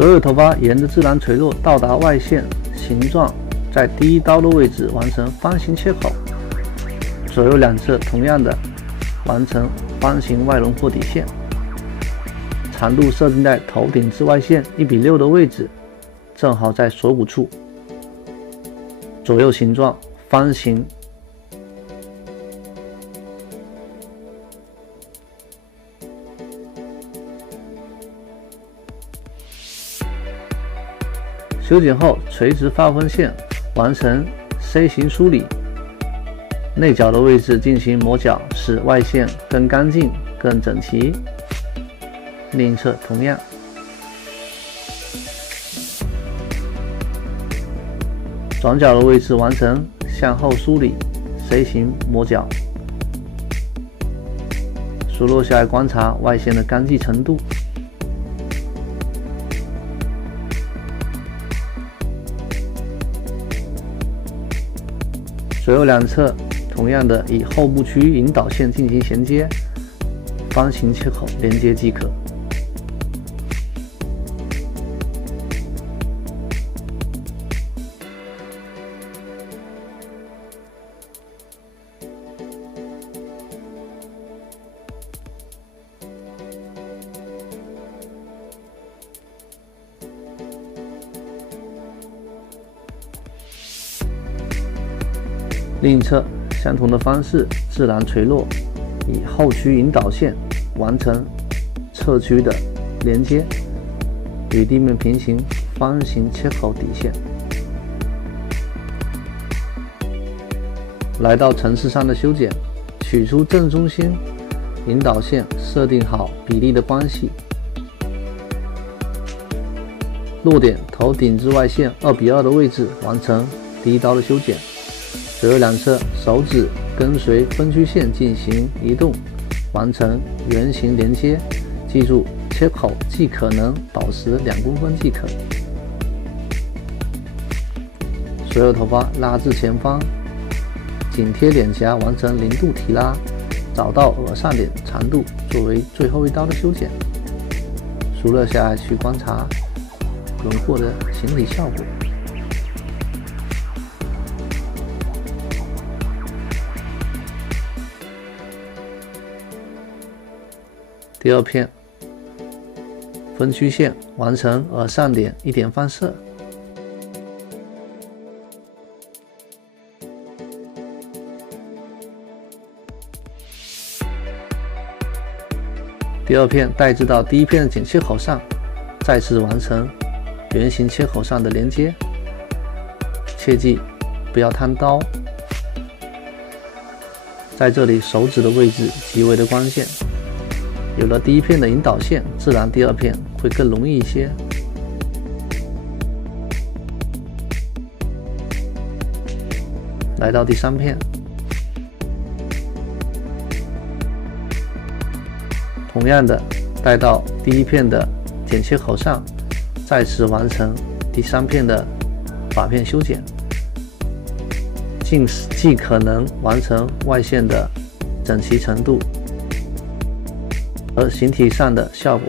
所有头发沿着自然垂落到达外线形状，在第一刀的位置完成方形切口，左右两侧同样的完成方形外轮廓底线，长度设定在头顶至外线1:6的位置，正好在锁骨处，左右形状方形。修剪后，垂直发分线完成 C 型梳理，内角的位置进行磨角，使外线更干净、更整齐。另一侧同样。转角的位置完成向后梳理 C 型磨角，数落下来观察外线的干净程度。左右两侧同样的以后部区域引导线进行衔接，方形切口连接即可。另一侧相同的方式，自然垂落，以后区引导线完成侧区的连接，与地面平行，方形切口底线。来到层次上的修剪，取出正中心引导线，设定好比例的关系，落点头顶至外线2:2的位置完成第一刀的修剪。左右两侧手指跟随分区线进行移动，完成圆形连接。记住，切口尽可能保持2公分即可。所有头发拉至前方，紧贴脸颊，完成0度提拉，找到耳上点长度作为最后一刀的修剪。数落下来去观察轮廓的形体效果。第二片分区线完成耳上点1点放射。第二片带至到第一片的剪切口上，再次完成圆形切口上的连接。切记不要贪刀，在这里手指的位置极为的关键。有了第一片的引导线，自然第二片会更容易一些。来到第三片，同样的带到第一片的剪切口上，再次完成第三片的发片修剪，尽可能完成外线的整齐程度和形体上的效果。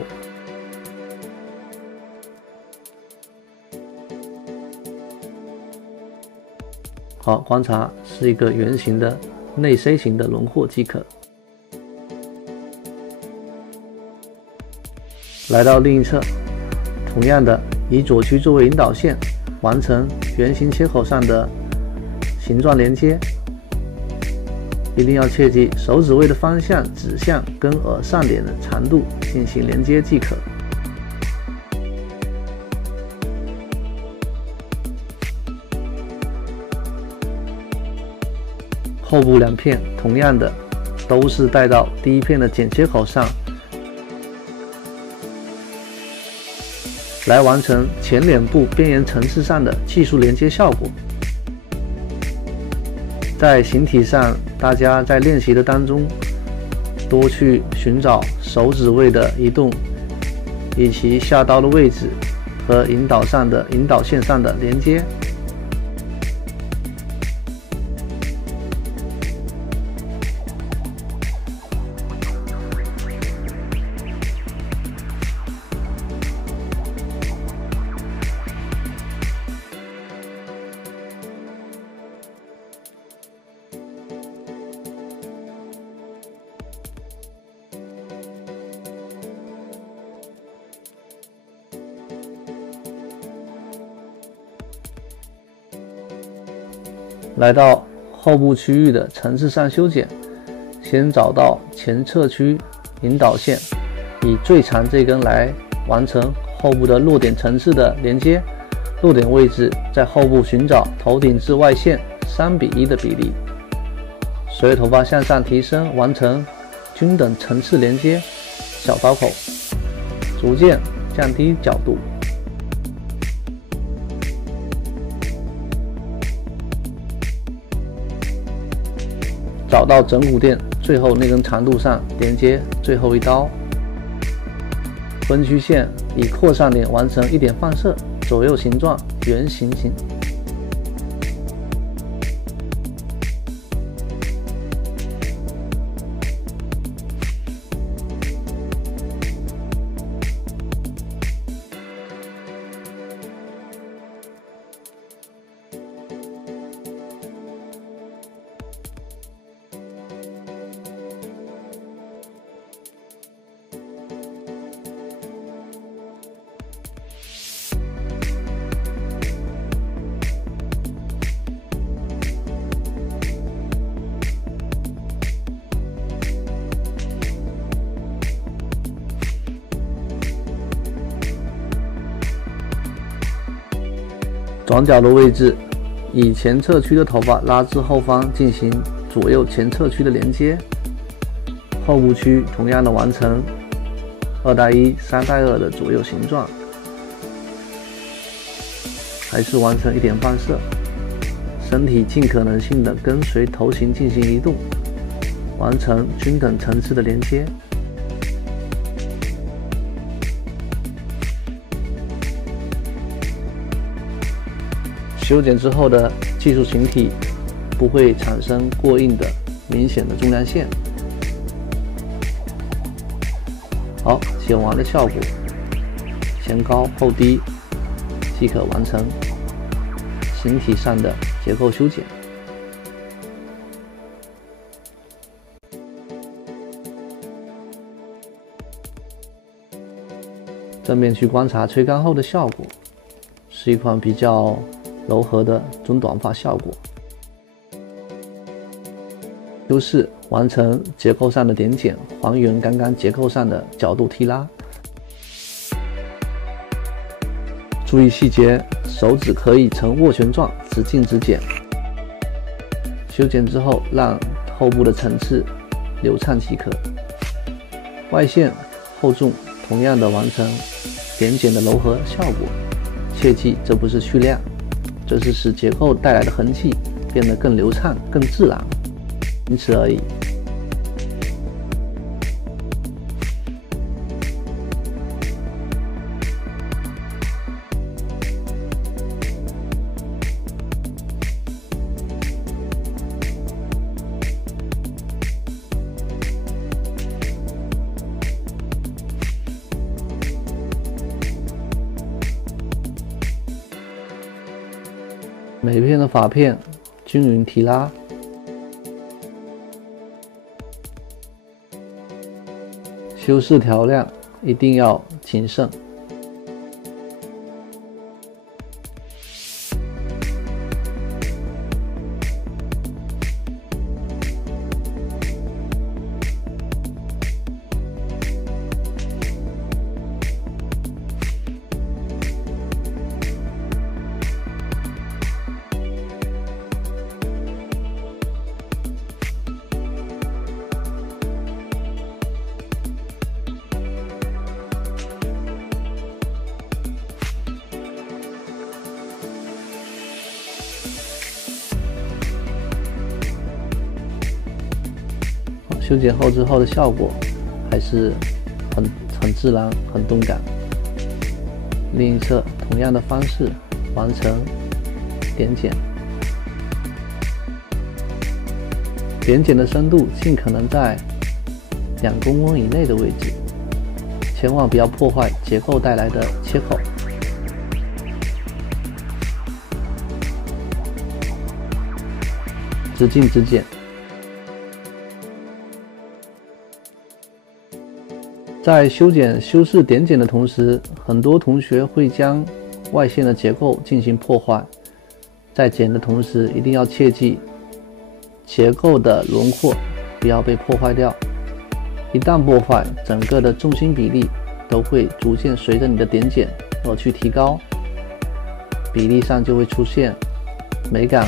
好，观察是一个圆形的内 C 型的轮廓即可。来到另一侧，同样的以左区作为引导线，完成圆形切口上的形状连接。一定要切记手指位的方向指向跟耳上点的长度进行连接即可。后部2片同样的都是带到第一片的剪切口上，来完成前脸部边缘层次上的技术连接效果。在形体上，大家在练习的当中多去寻找手指位的移动，以及下刀的位置和引导线上的连接。来到后部区域的层次上修剪，先找到前侧区引导线，以最长这根来完成后部的落点层次的连接。落点位置在后部寻找头顶至外线3:1的比例，随着头发向上提升，完成均等层次连接小刀口，逐渐降低角度。找到整骨垫最后那根长度上连接最后一刀，分区线以扩散点完成一点放射，左右形状圆形形。转角的位置，以前侧区的头发拉至后方进行左右前侧区的连接，后部区同样的完成2:1、3:2的左右形状，还是完成一点放射，身体尽可能性的跟随头型进行移动，完成均等层次的连接。修剪之后的技术形体不会产生过硬的明显的重量线。好，剪完的效果，前高后低即可完成形体上的结构修剪。正面去观察吹干后的效果，是一款比较柔和的中短发效果。修饰完成结构上的点剪，还原刚刚结构上的角度提拉。注意细节，手指可以呈握拳状，只进只剪。修剪之后，让后部的层次流畅即可。外线厚重同样的完成点剪的柔和效果。切记，这不是去亮。这是使结构带来的痕迹变得更流畅、更自然，仅此而已。每片的发片均匀提拉，修饰调亮一定要谨慎。修剪后之后的效果还是很自然、很动感。另一侧同样的方式完成点剪，点剪的深度尽可能在2公分以内的位置，千万不要破坏结构带来的切口。只进只剪。在修剪、修饰点剪的同时，很多同学会将外线的结构进行破坏，在剪的同时一定要切记结构的轮廓不要被破坏掉，一旦破坏，整个的重心比例都会逐渐随着你的点剪而去提高，比例上就会出现美感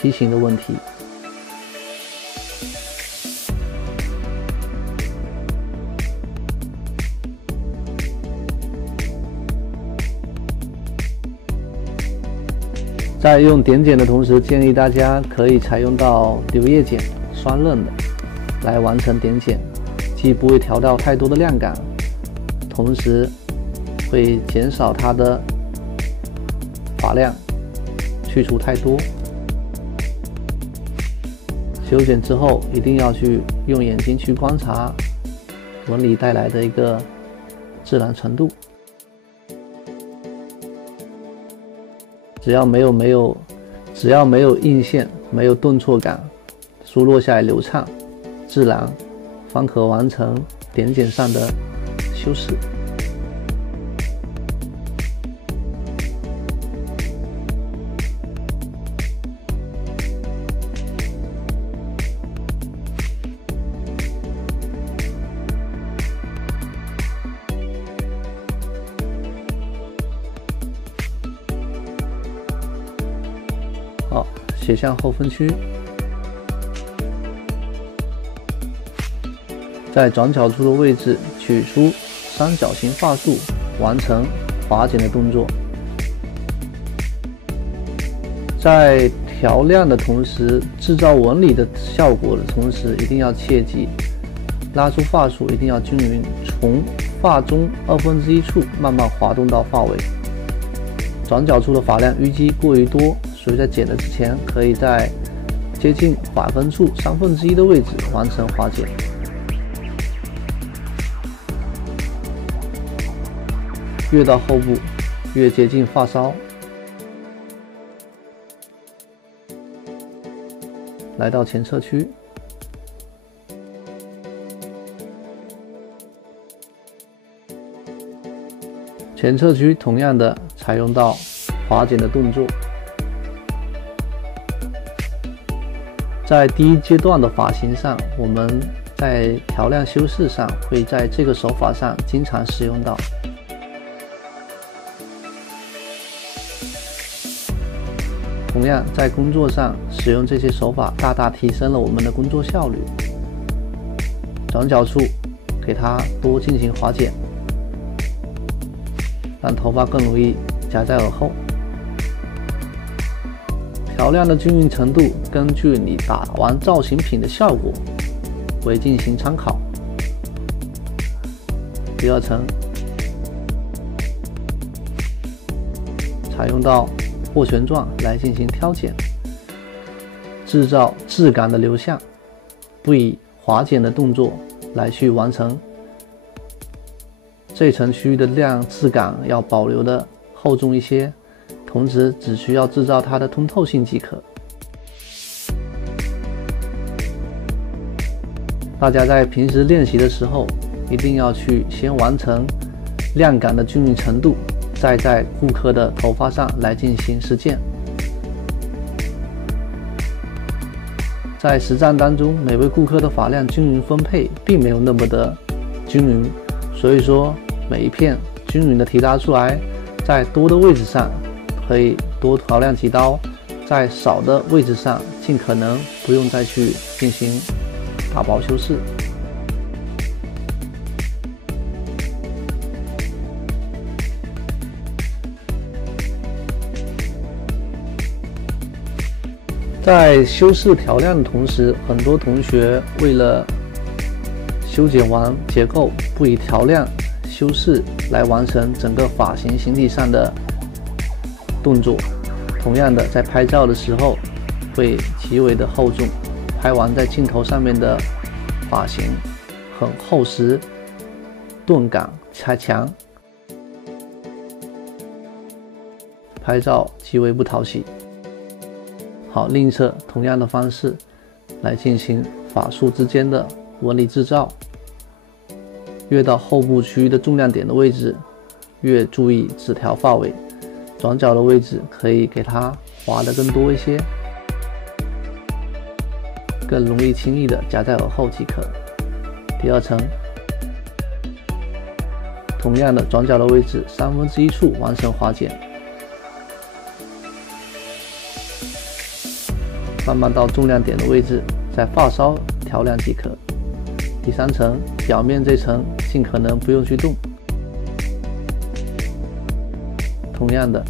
畸形的问题。在用点剪的同时，建议大家可以采用到流叶剪双刃的来完成点剪，既不会调到太多的亮感，同时会减少它的发量，去除太多。修剪之后一定要去用眼睛去观察纹理带来的一个自然程度，只要没有硬线，没有顿挫感，梳落下来流畅自然，方可完成点剪上的修饰。好，斜向后分区，在转角处的位置取出三角形发束，完成划剪的动作。在调亮的同时，制造纹理的效果的同时，一定要切记拉出发束一定要均匀，从发中1/2处慢慢滑动到发尾。转角处的发量淤积过于多，所以在剪的之前，可以在接近发根处1/3的位置完成划剪。越到后部，越接近发梢。来到前侧区，前侧区同样的采用到划剪的动作。在第一阶段的发型上，我们在调亮修饰上会在这个手法上经常使用到。同样，在工作上使用这些手法，大大提升了我们的工作效率。转角处给它多进行划剪，让头发更容易夹在耳后。调亮的均匀程度，根据你打完造型品的效果为进行参考。第二层采用到斡旋状来进行挑剪，制造质感的流向，不以划剪的动作来去完成。这层区域的亮质感要保留的厚重一些，同时只需要制造它的通透性即可。大家在平时练习的时候，一定要去先完成亮感的均匀程度，再在顾客的头发上来进行实践。在实战当中，每位顾客的发量均匀分配并没有那么的均匀，所以说每一片均匀的提拉出来，在多的位置上可以多调亮几刀，在少的位置上尽可能不用再去进行打薄修饰。在修饰调亮的同时，很多同学为了修剪完结构，不以调亮修饰来完成整个发型形体上的动作，同样的在拍照的时候会极为的厚重，拍完在镜头上面的发型很厚实，钝感太强，拍照极为不讨喜。好，另一侧同样的方式来进行发束之间的纹理制造，越到后部区域的重量点的位置，越注意只调发尾，转角的位置可以给它滑的更多一些，更容易轻易的夹在耳后即可。第二层，同样的转角的位置1/3处完成滑剪，慢慢到重量点的位置，再发烧调亮即可。第三层，表面这层尽可能不用去动。同样的，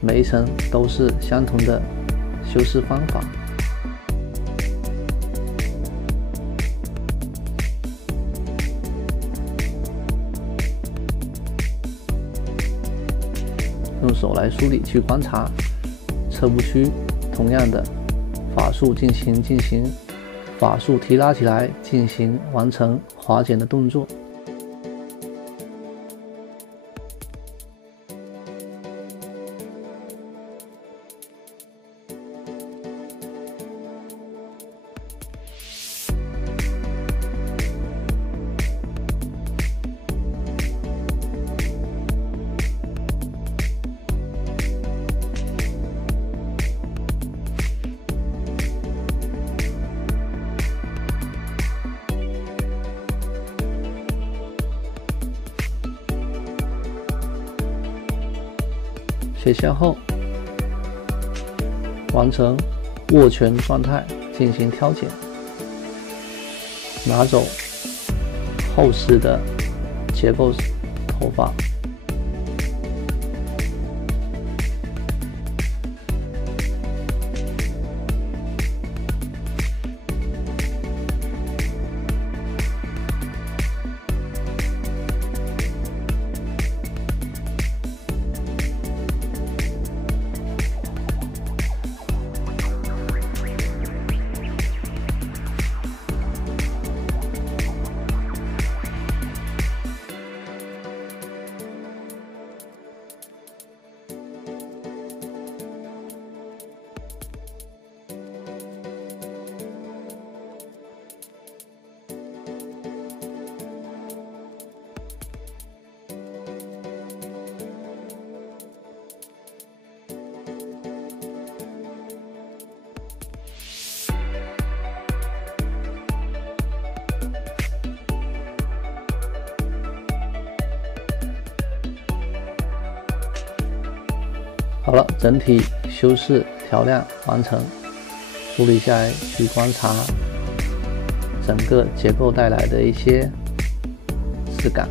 每一层都是相同的修饰方法。用手来梳理去观察侧部区，同样的法术进行法术提拉起来，进行完成滑剪的动作。卸下后，完成握拳状态进行挑剪，拿走后视的结构头发。好了，整体修饰调亮完成。梳理下来去观察整个结构带来的一些质感。